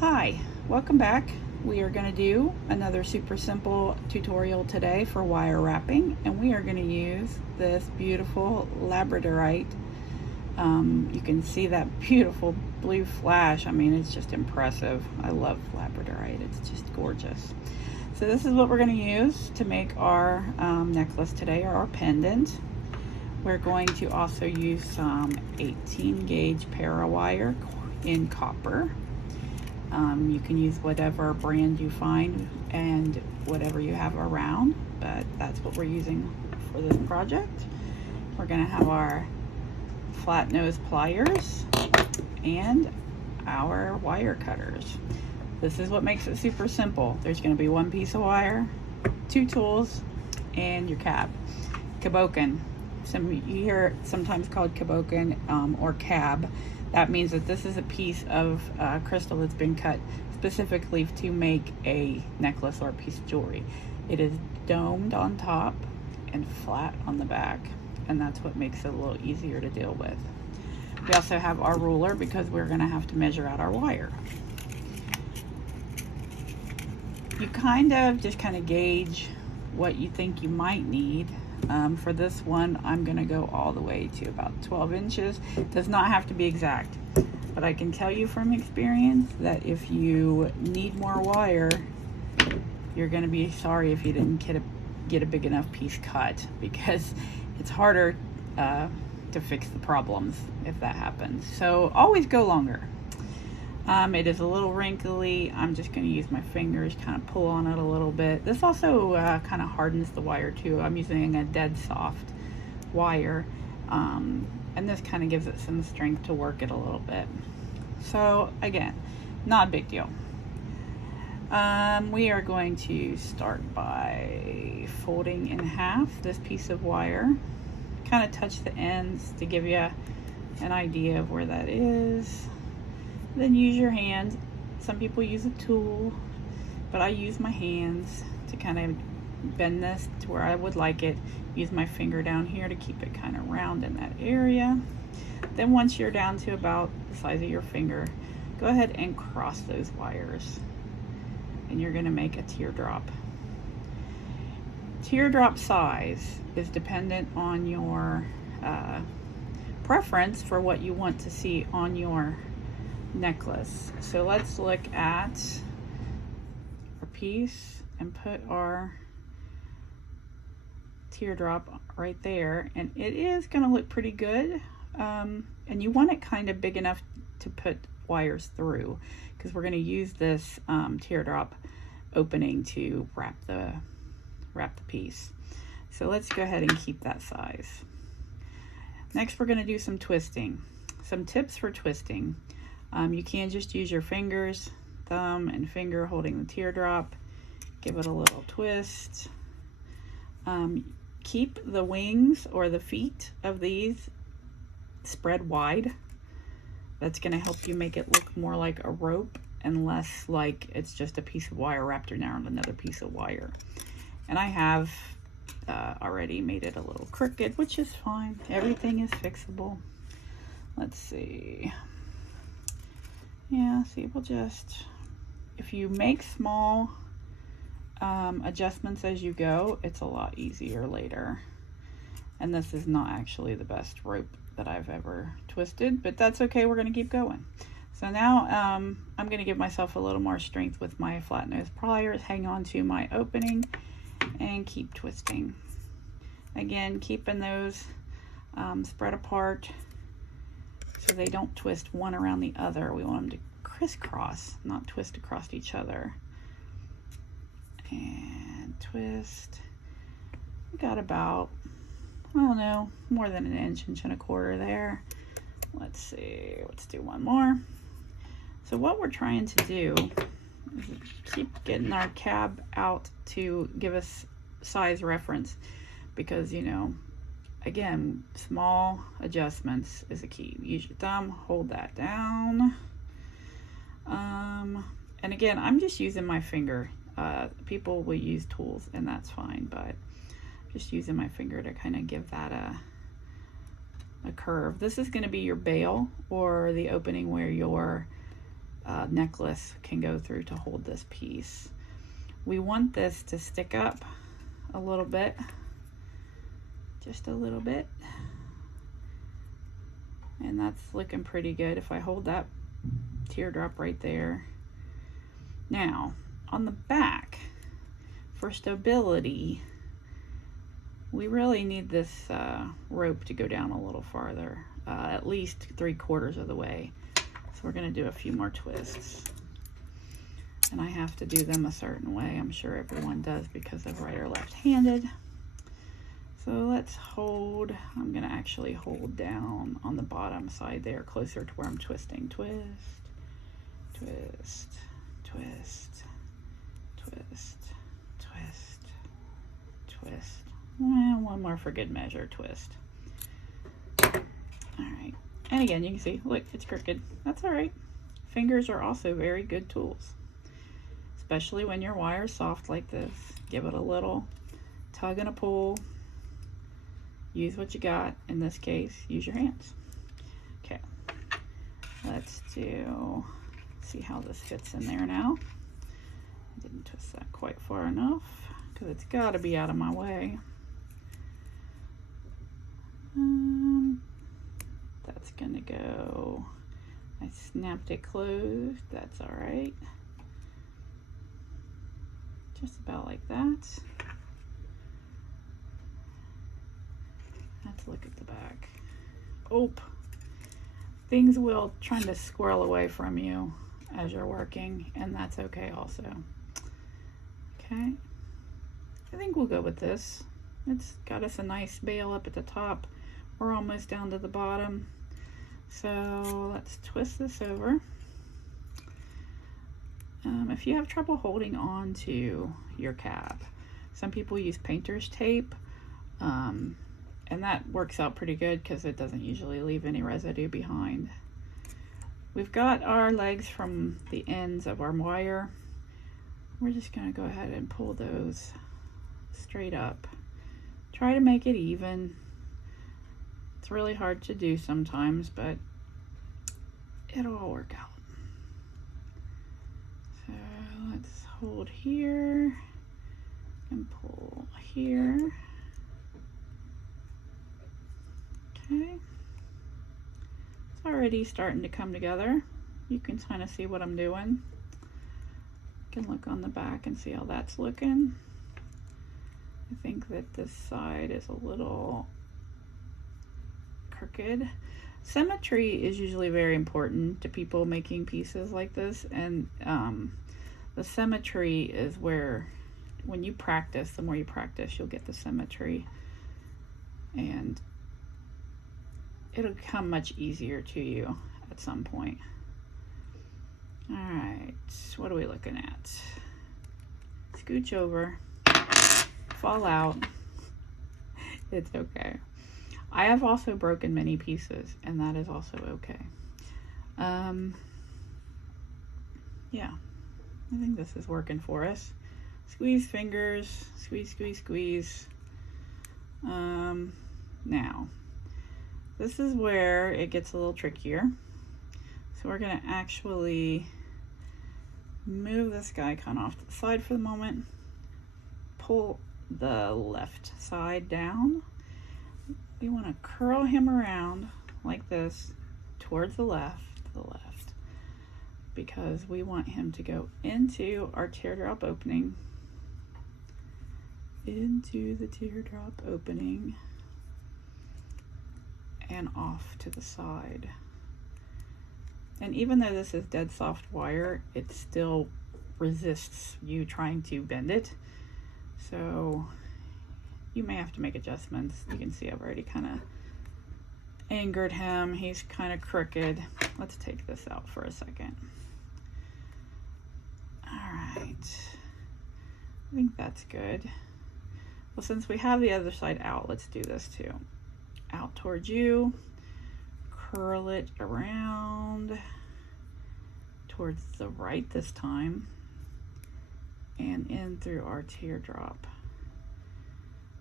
Hi, welcome back. We are going to do another super simple tutorial today for wire wrapping, and we are going to use this beautiful Labradorite. You can see that beautiful blue flash. I mean, it's just impressive. I love Labradorite. It's just gorgeous. So this is what we're going to use to make our necklace today, or our pendant. We're going to also use some 18 gauge para-wire in copper. You can use whatever brand you find and whatever you have around, but that's what we're using for this project. We're going to have our flat nose pliers and our wire cutters. This is what makes it super simple. There's going to be one piece of wire, two tools, and your cab. Cabochon. You hear it sometimes called cabochon or cab. That means that this is a piece of crystal that's been cut specifically to make a necklace or a piece of jewelry. It is domed on top and flat on the back, and that's what makes it a little easier to deal with. We also have our ruler because we're going to have to measure out our wire. You kind of gauge what you think you might need. For this one, I'm going to go all the way to about 12 inches. It does not have to be exact, but I can tell you from experience that if you need more wire, you're going to be sorry if you didn't get a big enough piece cut, because it's harder to fix the problems if that happens. So always go longer. It is a little wrinkly. I'm just going to use my fingers, kind of pull on it a little bit. This also kind of hardens the wire too. I'm using a dead soft wire, and this kind of gives it some strength to work it a little bit. So again, not a big deal. We are going to start by folding in half this piece of wire. Kind of touch the ends to give you an idea of where that is. Then use your hands. Some people use a tool, but I use my hands to kind of bend this to where I would like it. Use my finger down here to keep it kind of round in that area. Then once you're down to about the size of your finger, go ahead and cross those wires, and you're going to make a teardrop. Teardrop size is dependent on your preference for what you want to see on your necklace. So let's look at our piece and put our teardrop right there, and it is going to look pretty good, and you want it kind of big enough to put wires through, because we're going to use this teardrop opening to wrap the piece. So let's go ahead and keep that size. Next, we're going to do some twisting. Some tips for twisting. You can just use your fingers, thumb and finger holding the teardrop. Give it a little twist. Keep the wings or the feet of these spread wide. That's going to help you make it look more like a rope and less like it's just a piece of wire wrapped around another piece of wire. And I have already made it a little crooked, which is fine. Everything is fixable. Let's see. Yeah, see, we'll just, if you make small adjustments as you go, it's a lot easier later. And this is not actually the best rope that I've ever twisted, but that's okay. We're going to keep going. So now I'm going to give myself a little more strength with my flat nose pliers. Hang on to my opening and keep twisting. Again, keeping those spread apart so they don't twist one around the other. We want them to crisscross, not twist across each other. And twist. We got about, I don't know, more than an inch and a quarter there. Let's see, let's do one more. So what we're trying to do is keep getting our cab out to give us size reference, because, you know, again, small adjustments is the key. Use your thumb, hold that down. And again, I'm just using my finger. People will use tools, and that's fine, but just using my finger to kind of give that a curve. This is going to be your bail, or the opening where your necklace can go through to hold this piece. We want this to stick up a little bit, just a little bit, and that's looking pretty good if I hold that teardrop right there. Now on the back, for stability, we really need this rope to go down a little farther, at least 3/4 of the way. So we're going to do a few more twists, and I have to do them a certain way. I'm sure everyone does because of right or left-handed. So let's hold, I'm going to actually hold down on the bottom side there, closer to where I'm twisting. Twist, twist, twist, twist, twist, twist. Well, one more for good measure, twist. All right. And again, you can see, look, it's crooked. That's all right. Fingers are also very good tools, especially when your wire's soft like this. Give it a little tug and a pull. Use what you got. In this case, use your hands. Okay, let's see how this fits in there now. I didn't twist that quite far enough because it's got to be out of my way. That's gonna go, I snapped it closed, that's all right. Just about like that. Let's look at the back. Oh, things will try to squirrel away from you as you're working, and that's okay also. Okay, I think we'll go with this. It's got us a nice bail up at the top. We're almost down to the bottom. So let's twist this over. If you have trouble holding on to your cap, some people use painter's tape, and that works out pretty good because it doesn't usually leave any residue behind. We've got our legs from the ends of our wire. We're just going to go ahead and pull those straight up. Try to make it even. It's really hard to do sometimes, but it'll all work out. So let's hold here and pull here. Okay. It's already starting to come together. You can kind of see what I'm doing. You can look on the back and see how that's looking. I think that this side is a little crooked. Symmetry is usually very important to people making pieces like this, and the symmetry is where, when you practice, the more you practice, you'll get the symmetry, and it'll come much easier to you at some point. All right, what are we looking at? Scooch over, fall out. It's okay. I have also broken many pieces, and that is also okay. Yeah, I think this is working for us. Squeeze fingers, squeeze, squeeze, squeeze. Now, this is where it gets a little trickier. So we're gonna actually move this guy kind of off to the side for the moment. Pull the left side down. We want to curl him around like this towards the left, because we want him to go into our teardrop opening, into the teardrop opening, and off to the side. And even though this is dead soft wire, it still resists you trying to bend it. So you may have to make adjustments. You can see I've already kind of angered him. He's kind of crooked. Let's take this out for a second. All right, I think that's good. Well, since we have the other side out, let's do this too. Out towards you, curl it around towards the right this time, and in through our teardrop.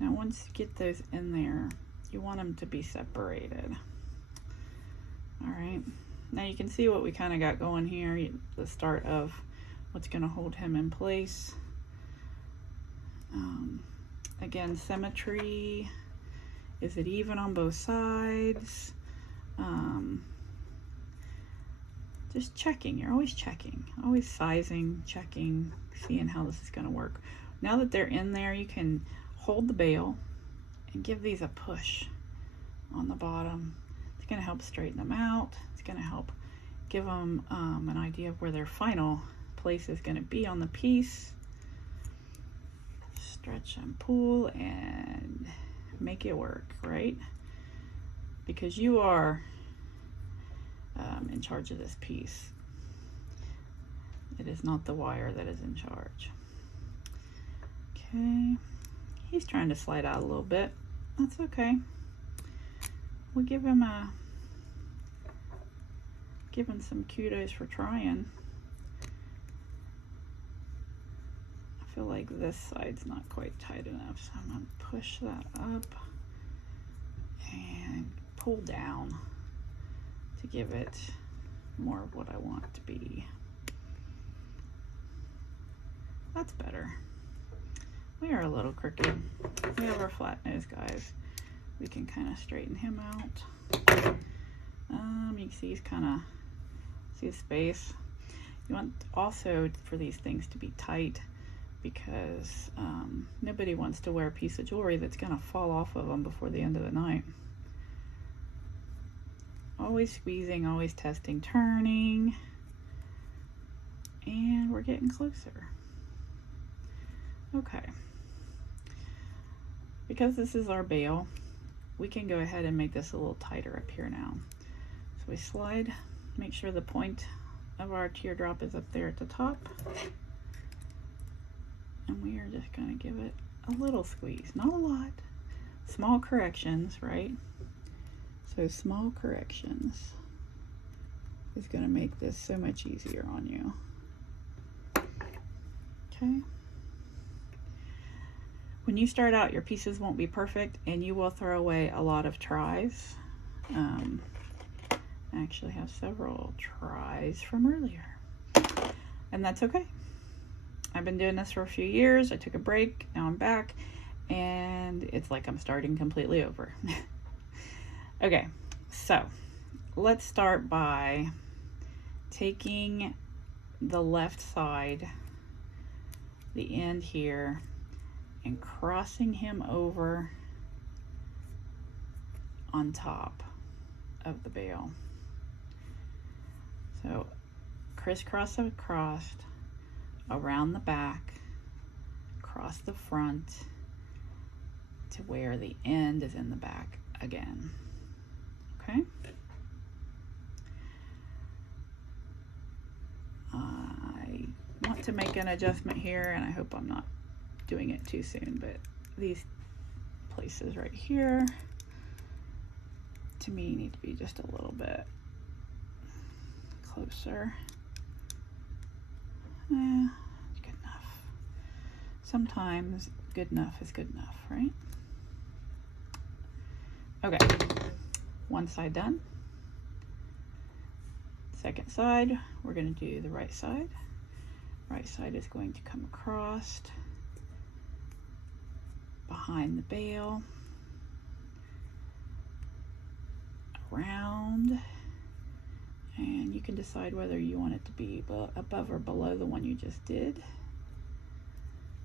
Now once you get those in there, you want them to be separated. All right, Now you can see what we kind of got going here, the start of what's going to hold him in place. Again, symmetry. Is it even on both sides? Just checking. You're always checking, always sizing, checking, seeing how this is going to work. Now that they're in there, you can hold the bail and give these a push on the bottom. It's going to help straighten them out. It's going to help give them an idea of where their final place is going to be on the piece. Stretch and pull and make it work, right? Because you are in charge of this piece. It is not the wire that is in charge. Okay, he's trying to slide out a little bit. That's okay. We'll give him some kudos for trying. I feel like this side's not quite tight enough, so I'm gonna push that up and pull down to give it more of what I want it to be. That's better. We are a little crooked. We have our flat nose guys. We can kind of straighten him out. You can see he's kind of, see the space. You want also for these things to be tight, because nobody wants to wear a piece of jewelry that's going to fall off of them before the end of the night. Always squeezing, always testing, turning, and we're getting closer. Okay, because this is our bail, we can go ahead and make this a little tighter up here now. So we slide, make sure the point of our teardrop is up there at the top, and we are just going to give it a little squeeze, not a lot. Small corrections, right? So small corrections is going to make this so much easier on you. Okay. When you start out, your pieces won't be perfect and you will throw away a lot of tries. I actually have several tries from earlier, and that's okay. I've been doing this for a few years. I took a break, now I'm back, and it's like I'm starting completely over. Okay, so let's start by taking the left side, the end here, and crossing him over on top of the bail. So crisscross across, around the back, across the front, to where the end is in the back again. Okay? I want to make an adjustment here, and I hope I'm not doing it too soon, but these places right here to me need to be just a little bit closer. Good enough. Sometimes good enough is good enough, right? Okay, one side done. Second side, we're going to do the right side. Right side is going to come across behind the bail, around, and you can decide whether you want it to be above or below the one you just did.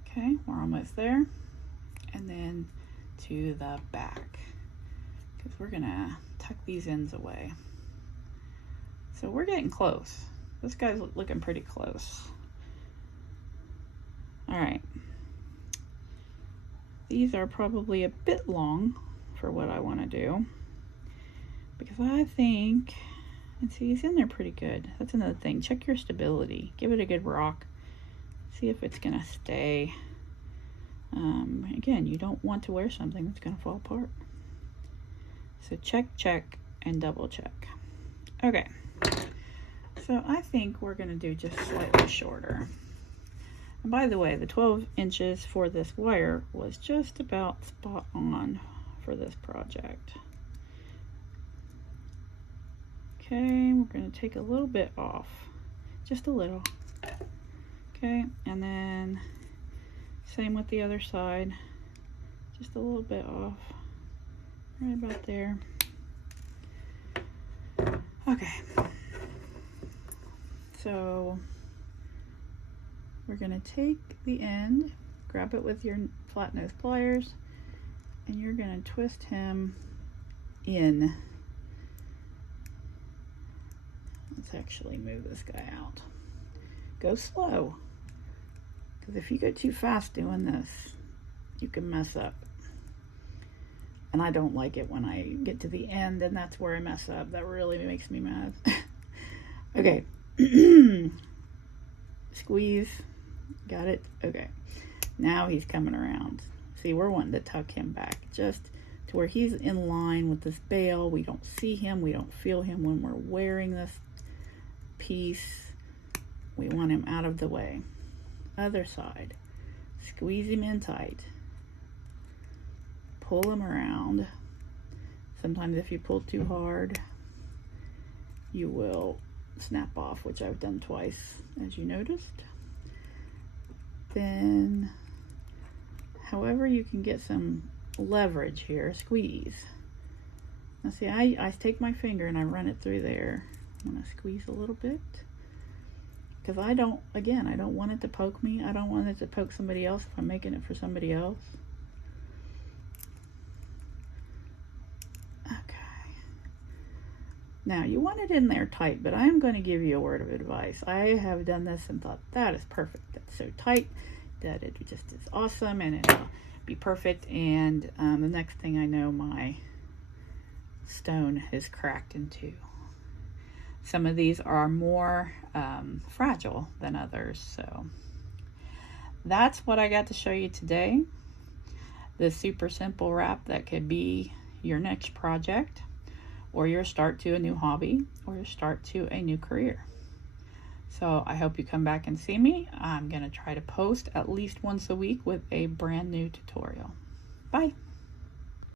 Okay, we're almost there. And then to the back, because we're gonna tuck these ends away. So we're getting close. This guy's looking pretty close. All right. These are probably a bit long for what I want to do, because I think, and see, he's in there pretty good. That's another thing. Check your stability. Give it a good rock. See if it's gonna stay. Again, you don't want to wear something that's gonna fall apart. So check, check, and double check. Okay. So I think we're gonna do just slightly shorter. And by the way, the 12 inches for this wire was just about spot on for this project. Okay, we're going to take a little bit off, just a little. Okay, and then same with the other side, just a little bit off, right about there. Okay, so we're going to take the end, grab it with your flat nose pliers, and you're going to twist him in. Let's actually move this guy out. Go slow, because if you go too fast doing this, you can mess up. And I don't like it when I get to the end and that's where I mess up. That really makes me mad. Okay. Squeeze. Got it? Okay. Now he's coming around. See, we're wanting to tuck him back just to where he's in line with this bail. We don't see him. We don't feel him when we're wearing this piece. We want him out of the way. Other side. Squeeze him in tight. Pull him around. Sometimes if you pull too hard, you will snap off, which I've done twice, as you noticed. Then, however you can get some leverage here, squeeze. Now see, I take my finger and I run it through there. I'm gonna squeeze a little bit. Because I don't want it to poke me. I don't want it to poke somebody else if I'm making it for somebody else. Okay. Now, you want it in there tight, but I am going to give you a word of advice. I have done this and thought, that is perfect. That's so tight that it just is awesome and it'll be perfect. And the next thing I know, my stone is cracked in two. Some of these are more fragile than others. So that's what I got to show you today. This super simple wrap that could be your next project, or your start to a new hobby, or your start to a new career. So I hope you come back and see me. I'm going to try to post at least once a week with a brand new tutorial. Bye.